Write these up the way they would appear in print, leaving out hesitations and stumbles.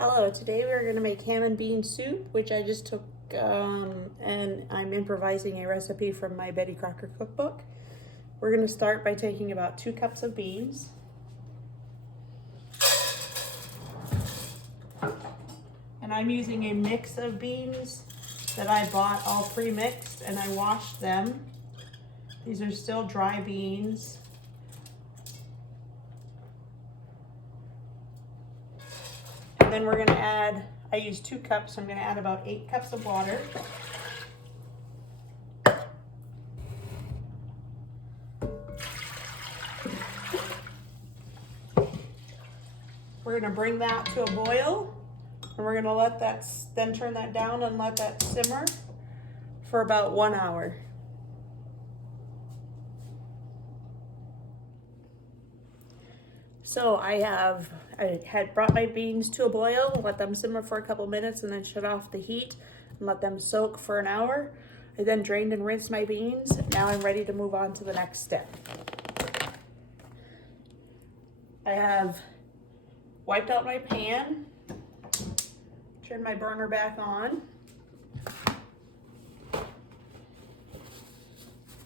Hello, today we're going to make ham and bean soup, which I just took and I'm improvising a recipe from my Betty Crocker cookbook. We're going to start by taking about 2 cups of beans. And I'm using a mix of beans that I bought all pre-mixed and I washed them. These are still dry beans. And then we're going to add, I used 2 cups, so I'm going to add about 8 cups of water. We're going to bring that to a boil, and we're going to let that, then turn that down and let that simmer for about 1 hour. So I had brought my beans to a boil, let them simmer for a couple minutes, and then shut off the heat and let them soak for an hour. I then drained and rinsed my beans. Now I'm ready to move on to the next step. I have wiped out my pan, turned my burner back on.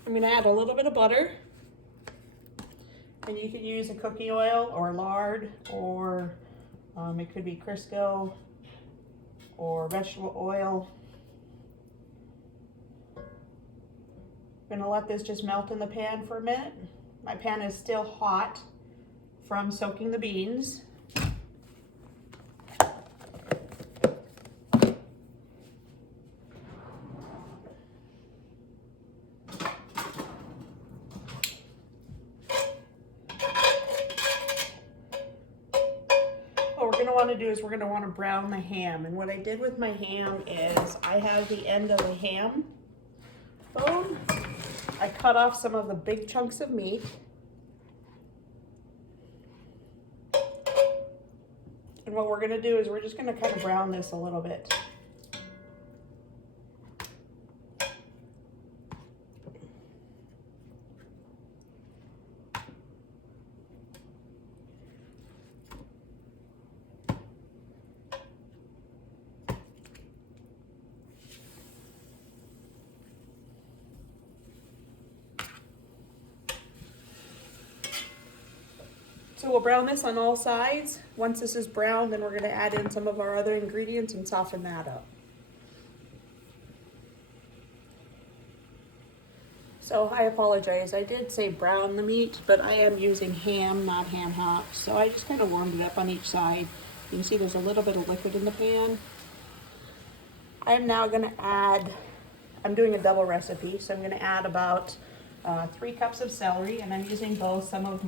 I'm gonna add a little bit of butter. And you could use a cooking oil or lard, or it could be Crisco or vegetable oil. I'm gonna let this just melt in the pan for a minute. My pan is still hot from soaking the beans. What we're going to want to do is we're going to want to brown the ham. And what I did with my ham is I have the end of the ham bone. I cut off some of the big chunks of meat. And what we're going to do is we're just going to kind of brown this a little bit. So we'll brown this on all sides. Once this is brown, then we're going to add in some of our other ingredients and soften that up. So I apologize, I did say brown the meat, but I am using ham, not ham hocks. So I just kind of warmed it up on each side. You can see there's a little bit of liquid in the pan. I am now going to add, I'm doing a double recipe, so I'm going to add about 3 cups of celery, and I'm using both some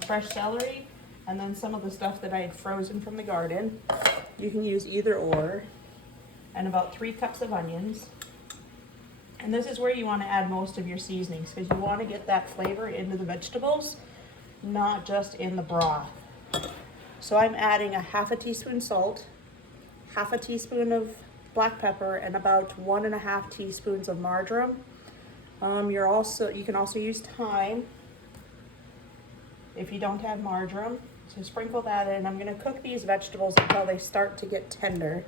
fresh celery and then some of the stuff that I had frozen from the garden. You can use either or. And about 3 cups of onions. And this is where you want to add most of your seasonings, because you want to get that flavor into the vegetables, not just in the broth. So I'm adding a 1/2 teaspoon salt, 1/2 teaspoon of black pepper, and about 1.5 teaspoons of marjoram. You can also use thyme if you don't have marjoram. So sprinkle that in. I'm going to cook these vegetables until they start to get tender.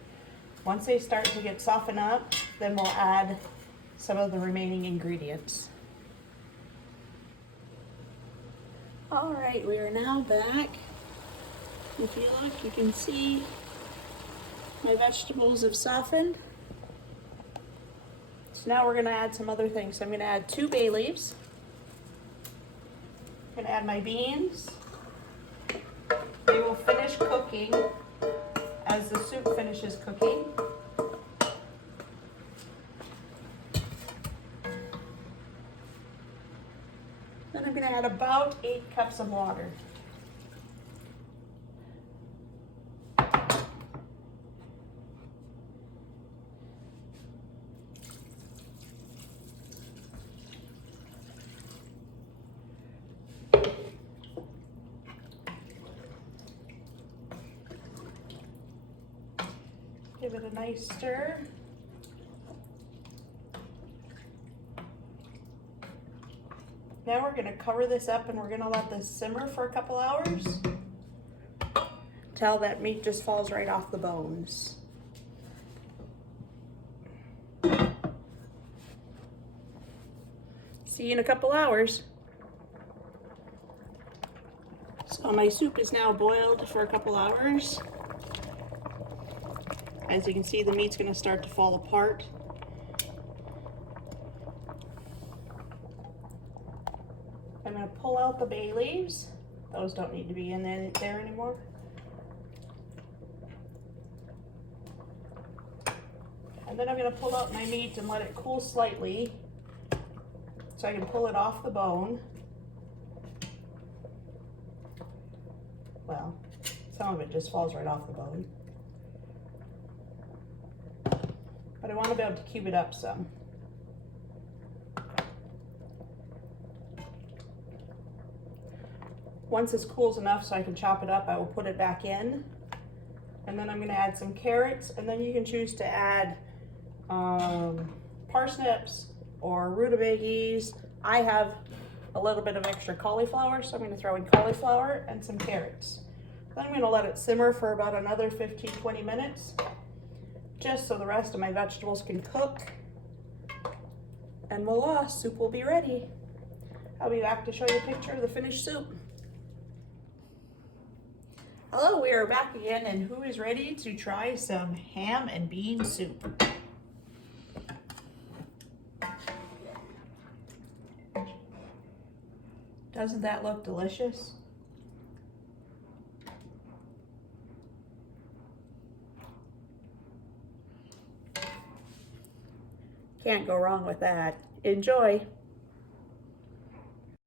Once they start to get softened up, then we'll add some of the remaining ingredients. All right, we are now back. If you look, you can see my vegetables have softened. So now we're going to add some other things. So I'm going to add 2 bay leaves. I'm going to add my beans. They will finish cooking as the soup finishes cooking. Then I'm going to add about 8 cups of water. Give it a nice stir. Now we're going to cover this up and we're going to let this simmer for a couple hours. tell that meat just falls right off the bones. See you in a couple hours. So my soup is now boiled for a couple hours. As you can see, the meat's going to start to fall apart. I'm going to pull out the bay leaves. Those don't need to be in there anymore. And then I'm going to pull out my meat and let it cool slightly so I can pull it off the bone. Well, some of it just falls right off the bone. But I want to be able to cube it up some. Once this cools enough so I can chop it up, I will put it back in. And then I'm going to add some carrots, and then you can choose to add parsnips or rutabagas. I have a little bit of extra cauliflower, so I'm going to throw in cauliflower and some carrots. Then I'm going to let it simmer for about another 15-20 minutes, just so the rest of my vegetables can cook. And voila, soup will be ready. I'll be back to show you a picture of the finished soup. Hello, we are back again, and who is ready to try some ham and bean soup? Doesn't that look delicious? Can't go wrong with that. Enjoy.